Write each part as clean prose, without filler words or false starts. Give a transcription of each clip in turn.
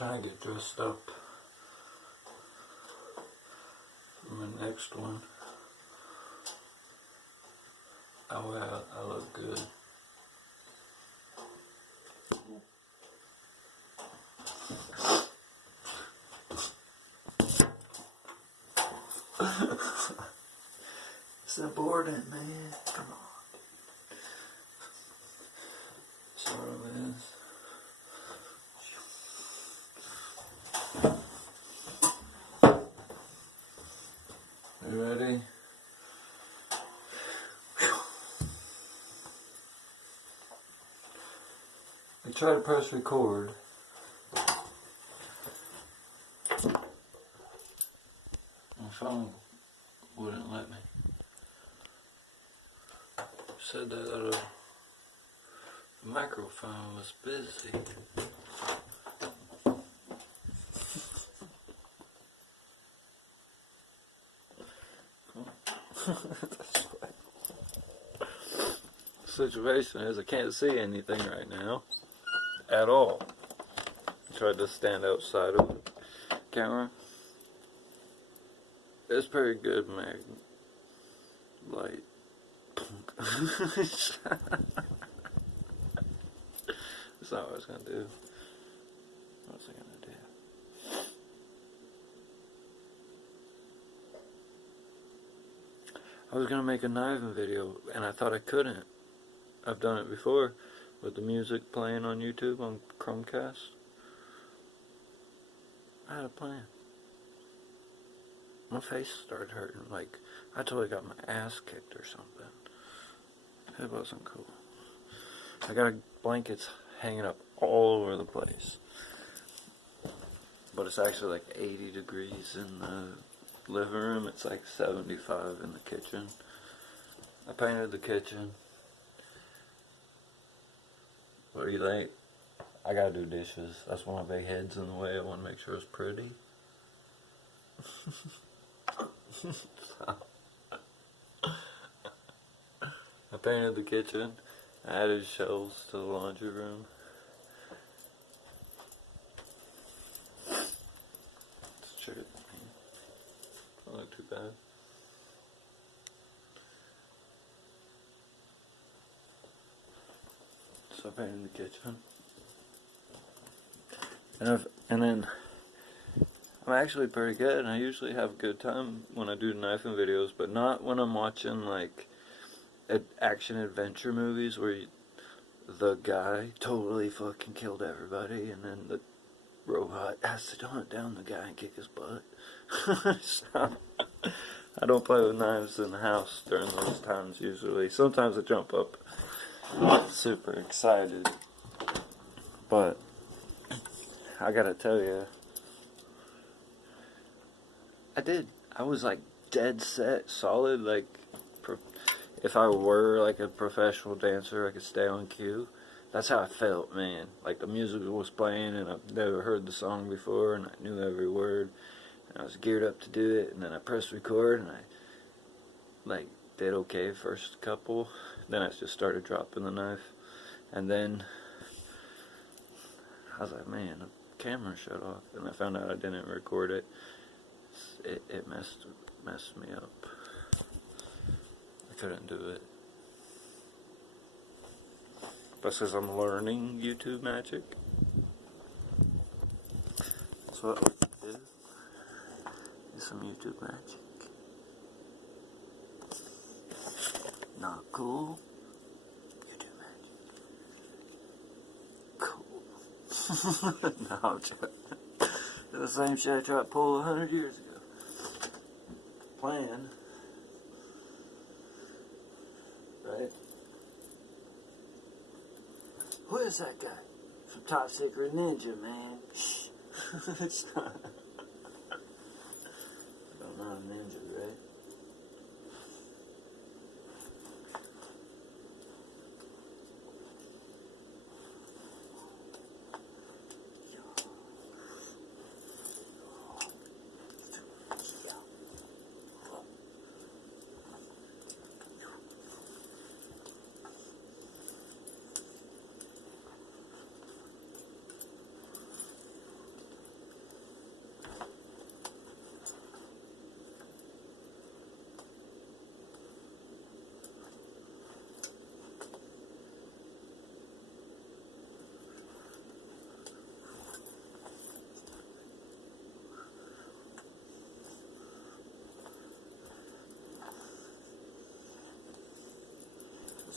trying to get dressed up for my next one. That way I look good. It's the boarding, man. Come on. So it is. You ready? I try to press record. My phone wouldn't let me. Said that the microphone was busy. The situation is I can't see anything right now at all. I tried to stand outside of the camera. It's pretty good, man. Light. That's not what I was gonna do. What was I gonna do? I was gonna make a knifing video, and I thought I couldn't. I've done it before with the music playing on YouTube on Chromecast. I had a plan. My face started hurting, like I totally got my ass kicked or something. It wasn't cool. I got blankets hanging up all over the place. But it's actually like 80 degrees in the living room. It's like 75 in the kitchen. I painted the kitchen. What do you think? I gotta do dishes. That's one of my big heads in the way. I want to make sure it's pretty. I painted the kitchen. I added shelves to the laundry room. Let's check it. Don't look too bad. So I painted the kitchen. And then I'm actually pretty good, and I usually have a good time when I do knifing videos, but not when I'm watching like action adventure movies where the guy totally fucking killed everybody, and then the robot has to hunt down the guy and kick his butt. So, I don't play with knives in the house during those times usually. Sometimes I jump up super excited, but I gotta tell you, I was like dead set, solid, like if I were like a professional dancer, I could stay on cue. That's how I felt, man. Like the music was playing and I've never heard the song before and I knew every word. And I was geared up to do it, and then I pressed record and I like did okay first couple. Then I just started dropping the knife. And then I was like, man, the camera shut off. And I found out I didn't record it. It messed me up. I couldn't do it. But since I'm learning YouTube magic, that's what I like to do. Do some YouTube magic. Not cool. YouTube magic. Cool. No, I'm joking. It's the same shit I tried to pull 100 years ago. Plan. Right? Who is that guy? Some top secret ninja, man. It's not. I'm not a ninja, right?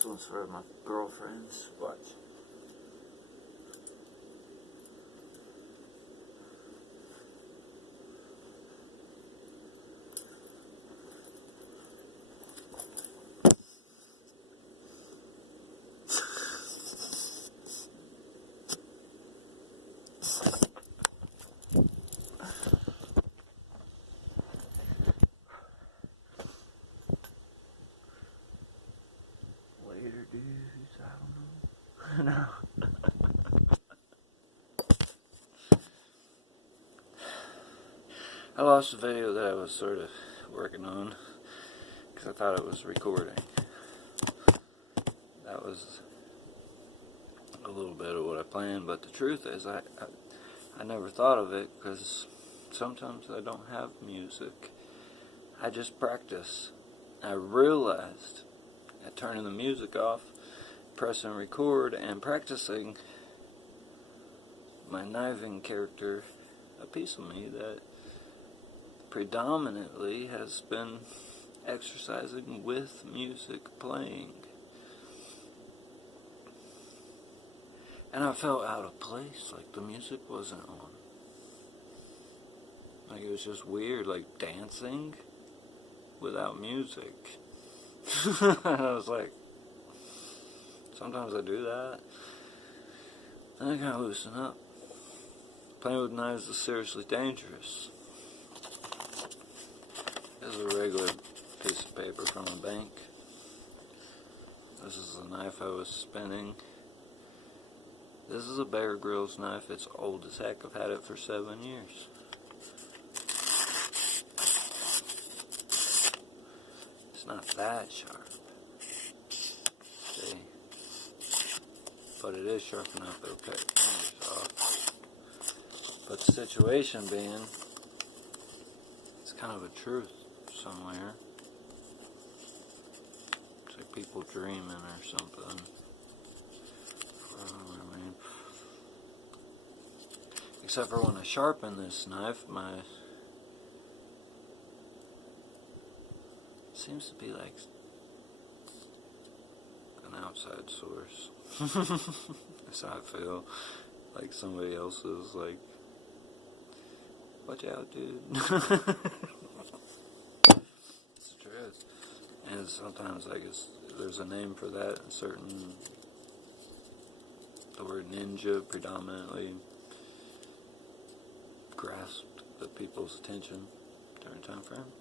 This one's for my girlfriends. Watch. Later, dudes. I don't know. No. I lost the video that I was sort of working on because I thought it was recording. That was a little bit of what I planned, but the truth is I never thought of it because sometimes I don't have music. I just practice. I realized at turning the music off, pressing record, and practicing my knifing character, a piece of me that predominantly has been exercising with music playing. And I felt out of place, like the music wasn't on. Like it was just weird, like dancing without music. I was like, sometimes I do that. Then I gotta loosen up. Playing with knives is seriously dangerous. This is a regular piece of paper from a bank. This is the knife I was spinning. This is a Bear Grylls knife. It's old as heck. I've had it for 7 years. It's not that sharp. See? But it is sharp enough that it'll cut your fingers off. But the situation being, it's kind of a truth somewhere. It's like people dreaming or something. Except for when I sharpen this knife, seems to be like an outside source. That's how I feel. Like somebody else is like, watch out, dude. It's the truth. And sometimes I guess there's a name for that in certain, the word ninja predominantly grasped the people's attention during time frame.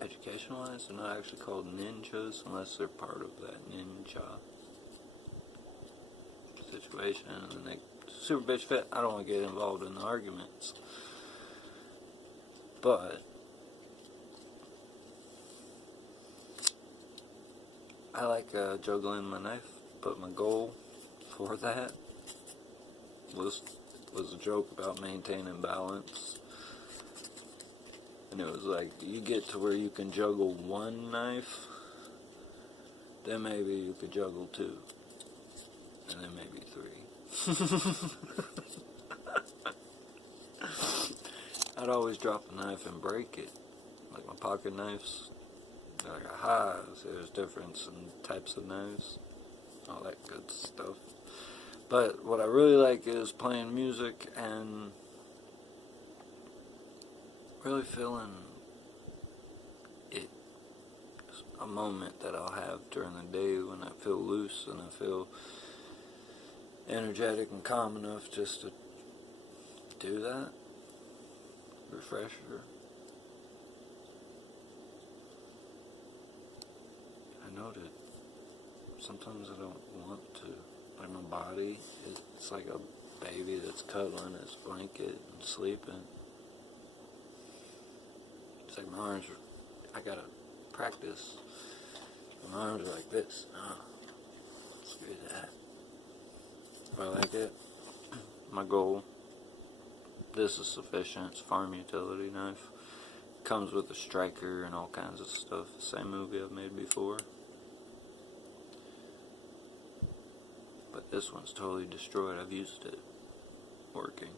Education-wise, they're not actually called ninjas unless they're part of that ninja situation, and they super bitch fit. I don't want to get involved in the arguments, but I like juggling my knife, but my goal for that was a joke about maintaining balance. And it was like, you get to where you can juggle one knife, then maybe you could juggle two, and then maybe three. I'd always drop a knife and break it. Like my pocket knives, they're like, aha, see there's difference in types of knives, all that good stuff. But what I really like is playing music and really feeling it. It's a moment that I'll have during the day when I feel loose and I feel energetic and calm enough just to do that. Refresher. I noted sometimes I don't want to. Like my body, it's like a baby that's cuddling its blanket and sleeping. It's like my arms are, I gotta practice. My arms are like this. Oh, screw that. But I like it. My goal, this is sufficient. It's a farm utility knife. Comes with a striker and all kinds of stuff. Same movie I've made before. But this one's totally destroyed. I've used it working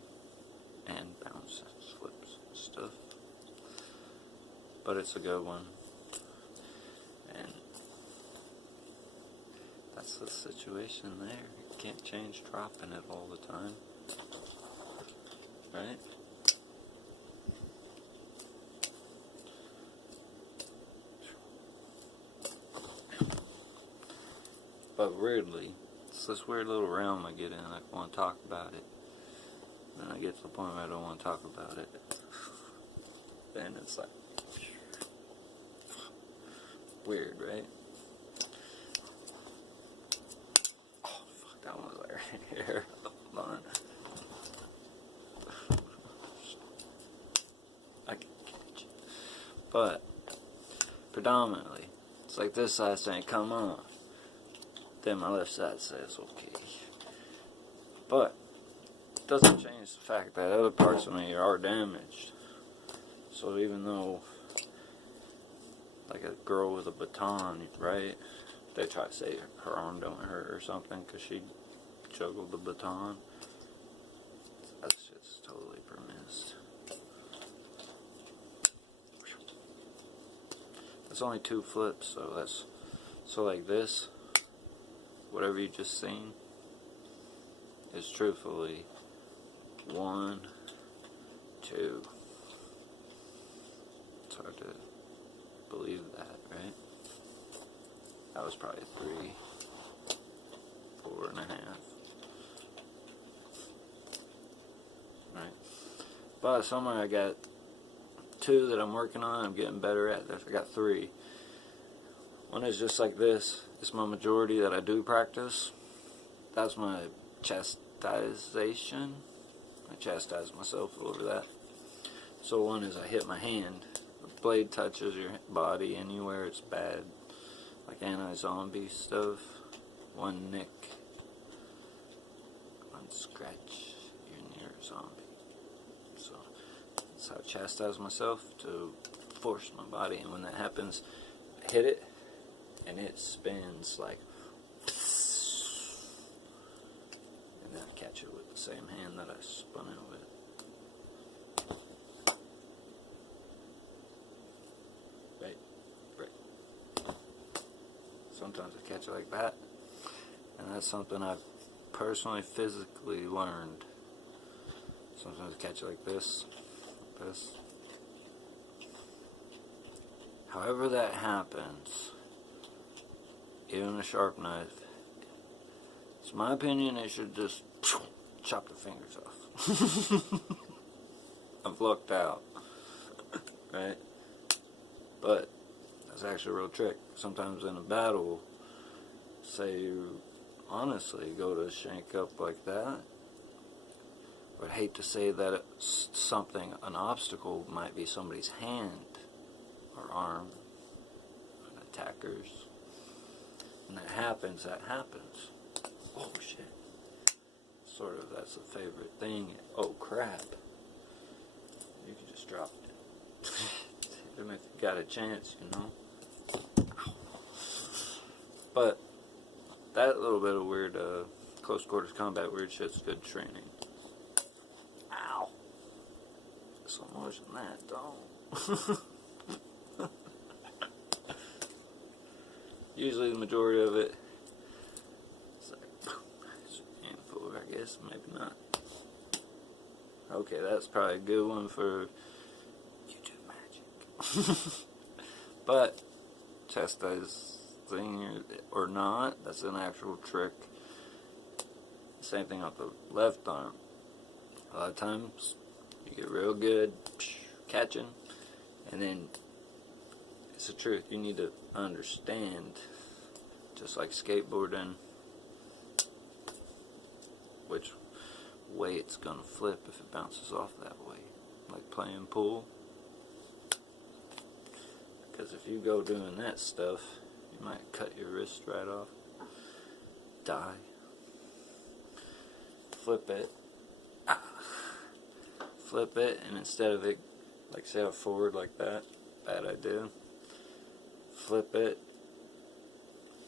and bounce flips and stuff. But it's a good one. And that's the situation there. You can't change dropping it all the time. Right? But weirdly, it's this weird little realm I get in. I want to talk about it. Then I get to the point where I don't want to talk about it. Then it's like weird, right? Oh, fuck, that one was like right here. Hold on. I can catch it. But, predominantly, it's like this side saying, come on. Then my left side says, okay. But, it doesn't change the fact that other parts of me are damaged. So even though, like a girl with a baton, right? They try to say her arm don't hurt or something because she juggled the baton. That shit's totally permissed. That's only 2 flips, so that's, so like this, whatever you just seen, is truthfully 1, 2. It's hard to believe that, right? That was probably 3, 4.5. Right? But somewhere I got 2 that I'm working on. I'm getting better at. I got 3. One is just like this. It's my majority that I do practice. That's my chastisation. I chastise myself over that. So one is I hit my hand. The blade touches your body anywhere it's bad, like anti-zombie stuff. 1 nick, 1 scratch, you're near a zombie. So that's how I chastise myself, to force my body, and when that happens, I hit it, and it spins like, and then I catch it with the same hand that I spun it with. Sometimes I catch it like that, and that's something I've personally physically learned. Sometimes I catch it like this, like this. However that happens, even a sharp knife, it's my opinion it should just chop the fingers off. I've lucked out, right? But that's actually a real trick. Sometimes in a battle, say you honestly go to shank up like that, I would hate to say that it's something, an obstacle might be somebody's hand or arm, an attacker's. When that happens, that happens. Oh shit. Sort of, that's a favorite thing. Oh crap. You can just drop it. Even if you got a chance, you know. But that little bit of weird close quarters combat weird shit's good training. Ow. So much than that, don't. Usually the majority of it is like it's a handful, I guess, maybe not. Okay, that's probably a good one for YouTube magic. But chastising or not, that's an actual trick. Same thing with the left arm. A lot of times you get real good catching, and then it's the truth. You need to understand, just like skateboarding, which way it's gonna flip if it bounces off that way. Like playing pool. Because if you go doing that stuff, you might cut your wrist right off. Die. Flip it. Flip it, and instead of it, like say out forward like that, bad idea. Flip it,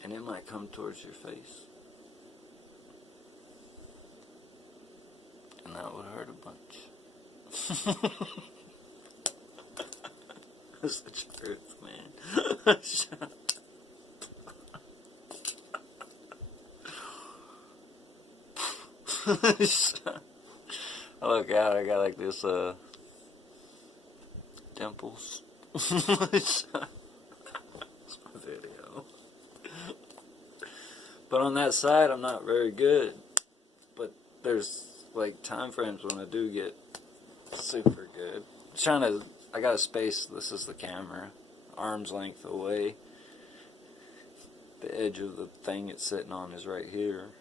and it might come towards your face. And that would hurt a bunch. That's the truth, man. I look out, I got like this, dimples. It's my video. But on that side, I'm not very good. But there's, like, time frames when I do get super good. I got a space, this is the camera, arm's length away. The edge of the thing it's sitting on is right here.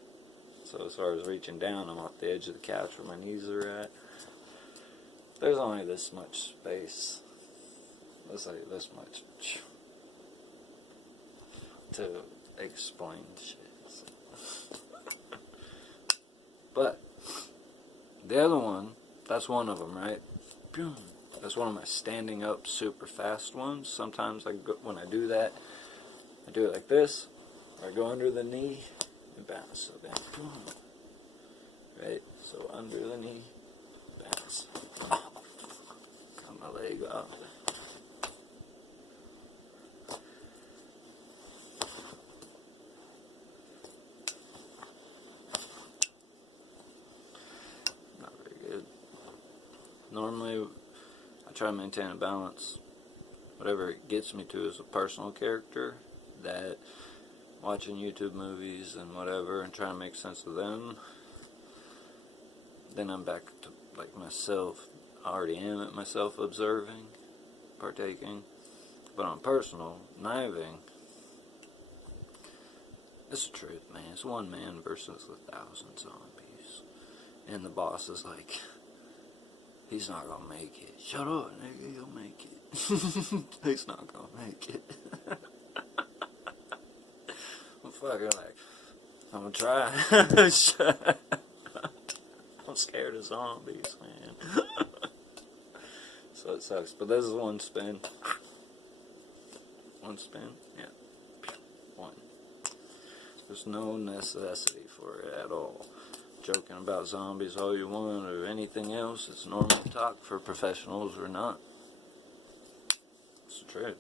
So as far as reaching down, I'm off the edge of the couch where my knees are at. There's only this much space. Let's say this much to explain shit. But the other one, that's one of them, right? That's one of my standing up super fast ones. Sometimes when I do that, I do it like this, or I go under the knee and bounce. So then, right? So under the knee, bounce. Oh, got my leg off. Not very good. Normally, I try to maintain a balance. Whatever it gets me to is a personal character that watching YouTube movies and whatever and trying to make sense of them. Then I'm back to like myself. I already am at myself observing, partaking. But on personal, kniving, it's the truth, man. It's one man versus 1,000 zombies. And the boss is like, he's not gonna make it. Shut up, nigga, he'll make it. He's not gonna make it. I'm fucking like, I'm gonna try. I'm scared of zombies, man. So it sucks. But this is one spin. One spin? Yeah. One. There's no necessity for it at all. Joking about zombies all you want or anything else, it's normal talk for professionals or not. It's the truth.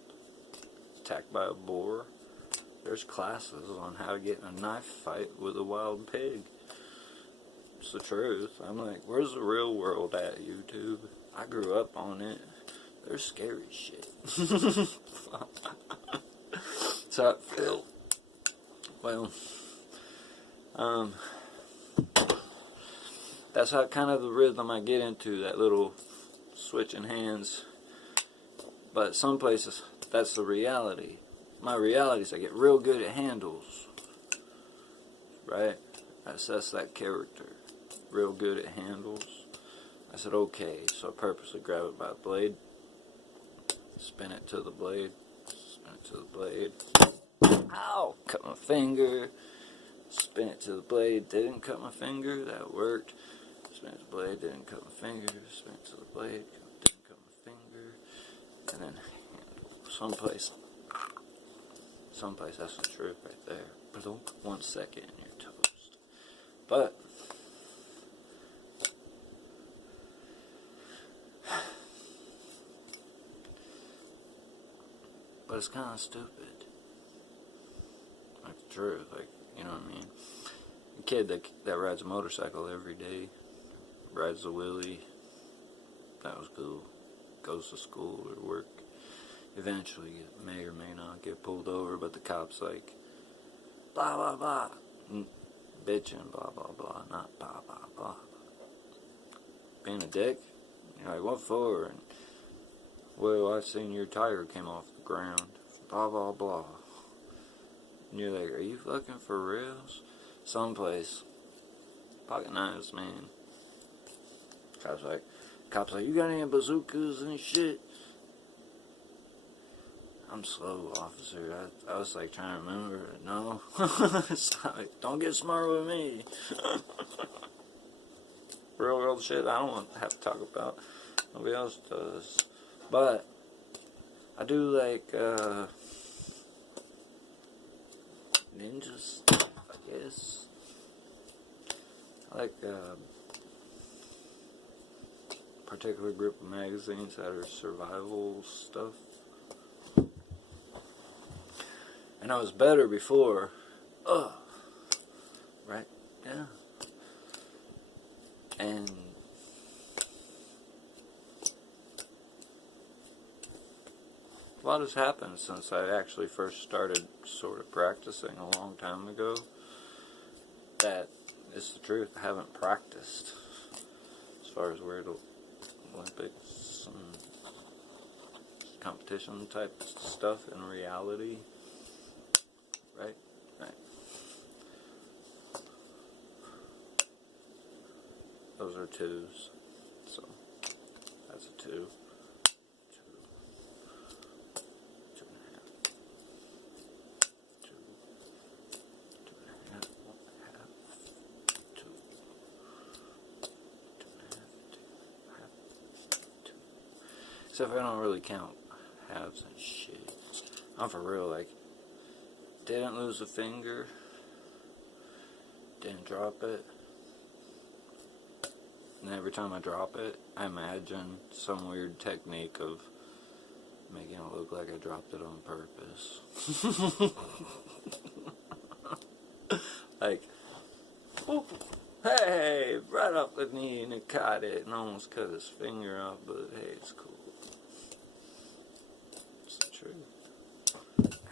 Attacked by a boar. There's classes on how to get in a knife fight with a wild pig. It's the truth. I'm like, where's the real world at, YouTube? I grew up on it. There's scary shit. So I feel. Well, that's how kind of the rhythm I get into, that little switching hands. But some places, that's the reality. My reality is I get real good at handles. Right? I assess that character. Real good at handles. I said, okay, so I purposely grab it by the blade. Spin it to the blade. Spin it to the blade. Ow! Cut my finger. Spin it to the blade. Didn't cut my finger. That worked. Spin it to the blade. Didn't cut my finger. Spin it to the blade. Didn't cut my finger. And then handle. Someplace, that's the truth right there. But don't 1 second and you're toast. But it's kind of stupid. Like the truth, like, you know what I mean? A kid that rides a motorcycle every day, rides a wheelie, that was cool. Goes to school or work. Eventually may or may not get pulled over, but the cop's like, blah, blah, blah. Bitching, blah, blah, blah, not blah, blah, blah. Being a dick? You're like, what for? And, well, I seen your tire came off the ground. Blah, blah, blah. And you're like, are you fucking for reals? Someplace. Pocket knives, man. Cop's like, you got any bazookas and shit? I'm slow, officer. I was like trying to remember. No. Don't get smart with me. Real world shit I don't want to have to talk about. Nobody else does. But I do like ninja stuff, I guess. I like particular group of magazines that are survival stuff. And I was better before. Right? Yeah. A lot has happened since I actually first started sort of practicing a long time ago. That is the truth. I haven't practiced as far as weird Olympics and competition type stuff in reality. Right? Right. Those are twos. So that's a 2. 2. 2.5. 2. 2.5. 2. 2. Except I don't really count halves and shit. I'm for real, like, didn't lose a finger, didn't drop it, and every time I drop it, I imagine some weird technique of making it look like I dropped it on purpose. Like, oh, hey, right off the knee, and it caught it, and almost cut his finger off, but hey, it's cool. It's the truth.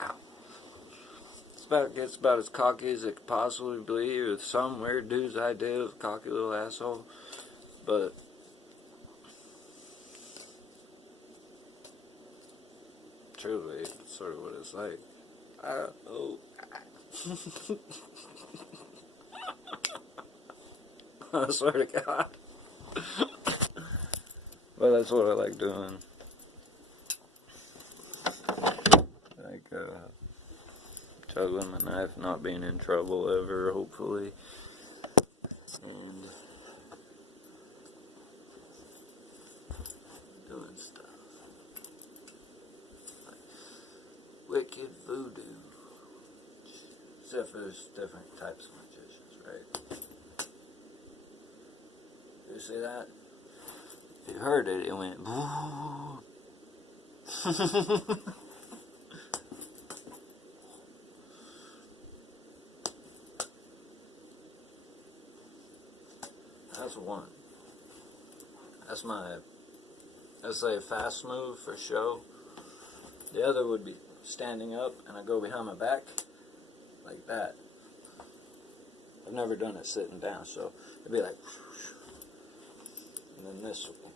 Ow. Gets about as cocky as it could possibly be, with some weird dude's idea of a cocky little asshole. But truly, it's sort of what it's like. I swear to God. But that's what I like doing. Like, juggling my knife, not being in trouble ever, hopefully. And doing stuff. Like wicked voodoo. Except for there's different types of magicians, right? You see that? If you heard it, it went boo. That's one. That's my, let's say, fast move for show. The other would be standing up and I go behind my back like that. I've never done it sitting down, so it'd be like, and then this will,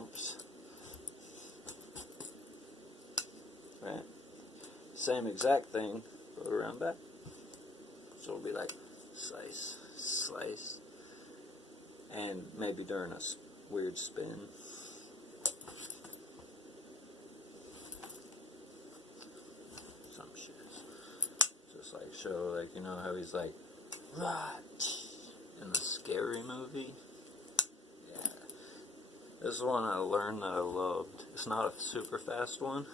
oops. Right? Same exact thing, go around back. So it'll be like slice, slice. And maybe during a weird spin. Some shit. Just like show, like, you know how he's like, rah, in the Scary Movie? Yeah. This is one I learned that I loved. It's not a super fast one.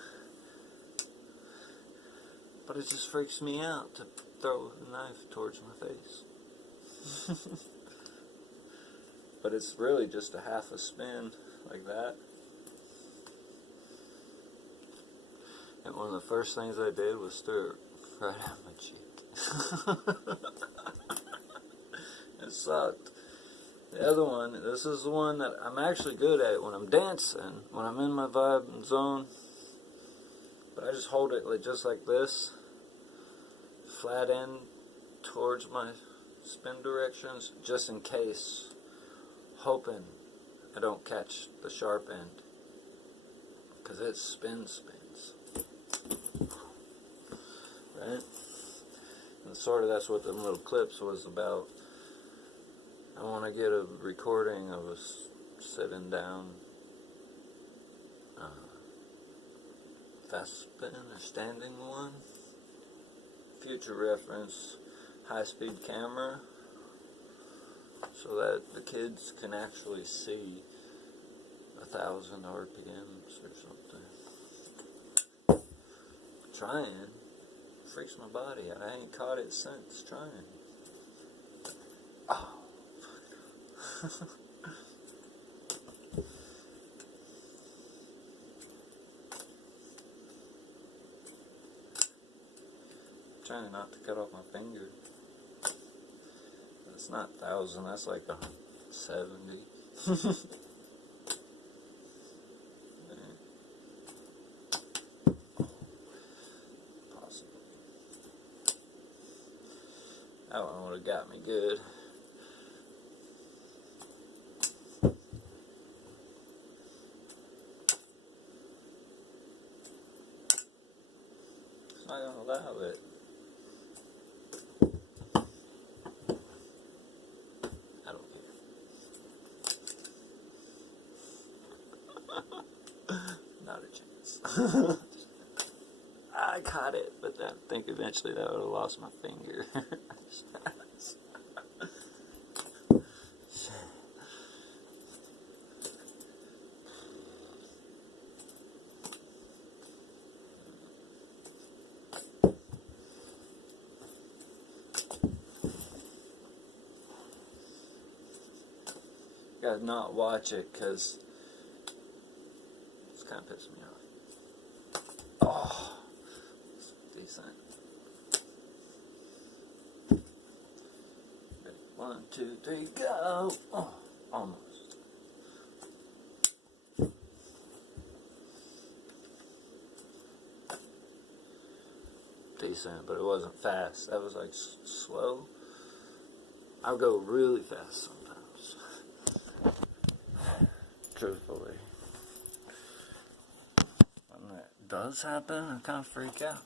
But it just freaks me out to throw a knife towards my face. But it's really just a half a spin, like that. And one of the first things I did was throw it right at my cheek. It sucked. The other one, this is the one that I'm actually good at when I'm dancing, when I'm in my vibe and zone. But I just hold it like, just like this, flat end towards my spin directions, just in case. Hoping I don't catch the sharp end, because it spins. Right? And sort of that's what the little clips was about. I want to get a recording of us sitting down, fast spin or standing one. Future reference, high-speed camera. So that the kids can actually see 1,000 RPMs or something. Trying. Freaks my body out. I ain't caught it since trying. Oh. Trying not to cut off my finger. It's not 1,000, that's like 70. really got me good. It's not gonna allow it. I don't care. Not a chance. I caught it, but I think eventually that would have lost my finger. Gotta not watch it because it's kind of pissing me off. Oh, it's decent. Ready? 1, 2, 3, go! Oh, almost. Decent, but it wasn't fast. That was like slow. I'll go really fast sometimes. Truthfully. When that does happen, I kind of freak out.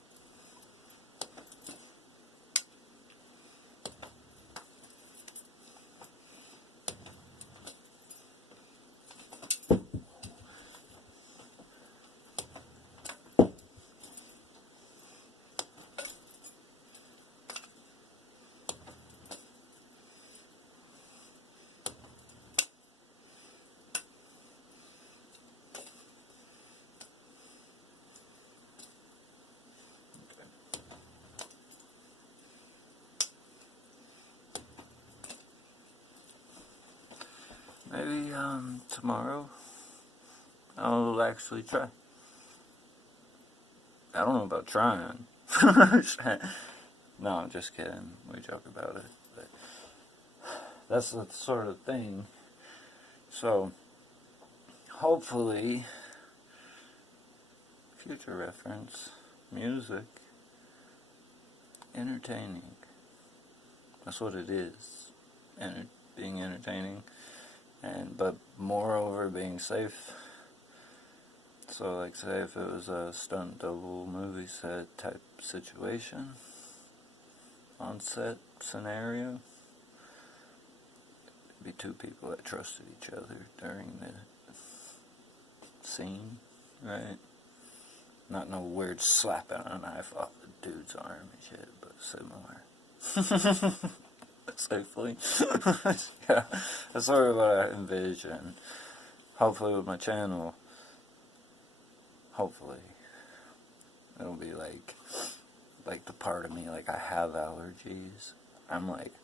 Maybe tomorrow I'll actually try. I don't know about trying. No, I'm just kidding. We joke about it. But that's the sort of thing. So, hopefully, future reference, music, entertaining. That's what it is. Being entertaining. But moreover, being safe. So, like, say if it was a stunt double movie set type situation, on set scenario, it'd be two people that trusted each other during the scene, right? Not no weird slapping a knife off the dude's arm and shit, but similar. Safely. Yeah, that's sort of what I envision. Hopefully with my channel, hopefully it'll be like the part of me, like I have allergies. I'm like,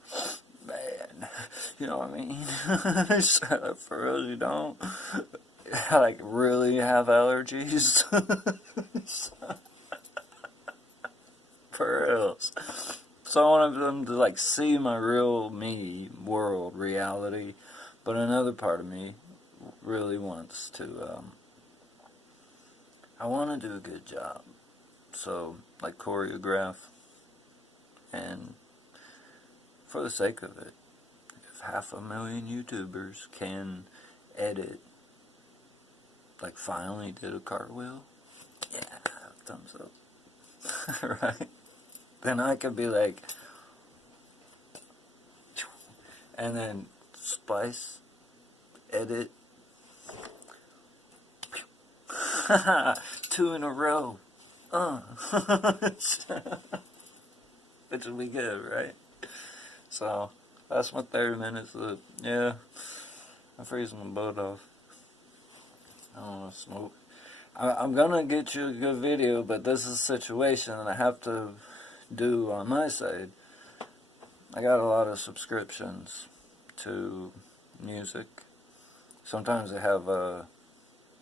man, you know what I mean? Shut up, for real, you don't? I like really have allergies. For reals. So I want them to like see my real me, world, reality. But another part of me really wants to, I want to do a good job. So, like choreograph. And for the sake of it, if 500,000 YouTubers can edit, like finally did a cartwheel, yeah, thumbs up. Right? Then I could be like, and then splice, edit, 2 in a row, which will be good, right? So, that's my 30 minutes of, yeah, I'm freezing my butt off. I don't want to smoke. I'm gonna get you a good video, but this is a situation that I have to do on my side. I got a lot of subscriptions to music. Sometimes they have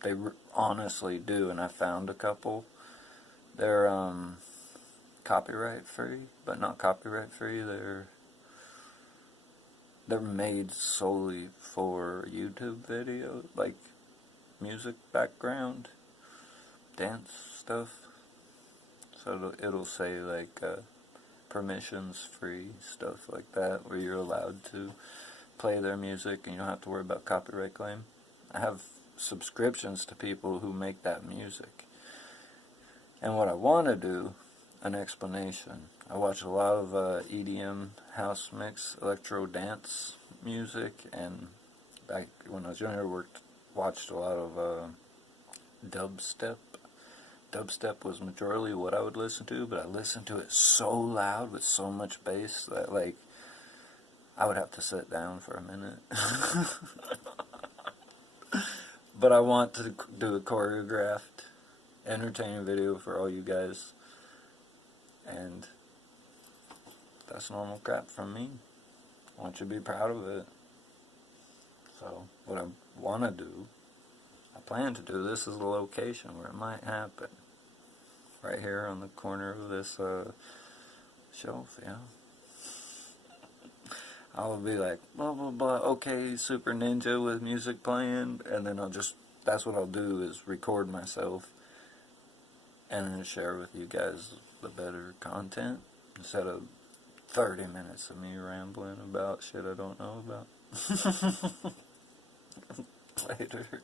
they honestly do, and I found a couple. They're copyright free, but not copyright free. They're made solely for YouTube videos, like music background, dance stuff. So it'll say like permissions free stuff like that, where you're allowed to play their music and you don't have to worry about copyright claim. I have subscriptions to people who make that music. And what I want to do, an explanation. I watch a lot of EDM, house mix, electro dance music, and back when I was younger, watched a lot of dubstep. Dubstep was majorly what I would listen to, but I listened to it so loud with so much bass that, like, I would have to sit down for a minute. But I want to do a choreographed, entertaining video for all you guys. And that's normal crap from me. I want you to be proud of it. So, what I want to do, I plan to do, this is the location where it might happen. Right here on the corner of this shelf, yeah. I'll be like, blah, blah, blah, okay, Super Ninja with music playing, and then that's what I'll do, is record myself, and then share with you guys the better content, instead of 30 minutes of me rambling about shit I don't know about. Later.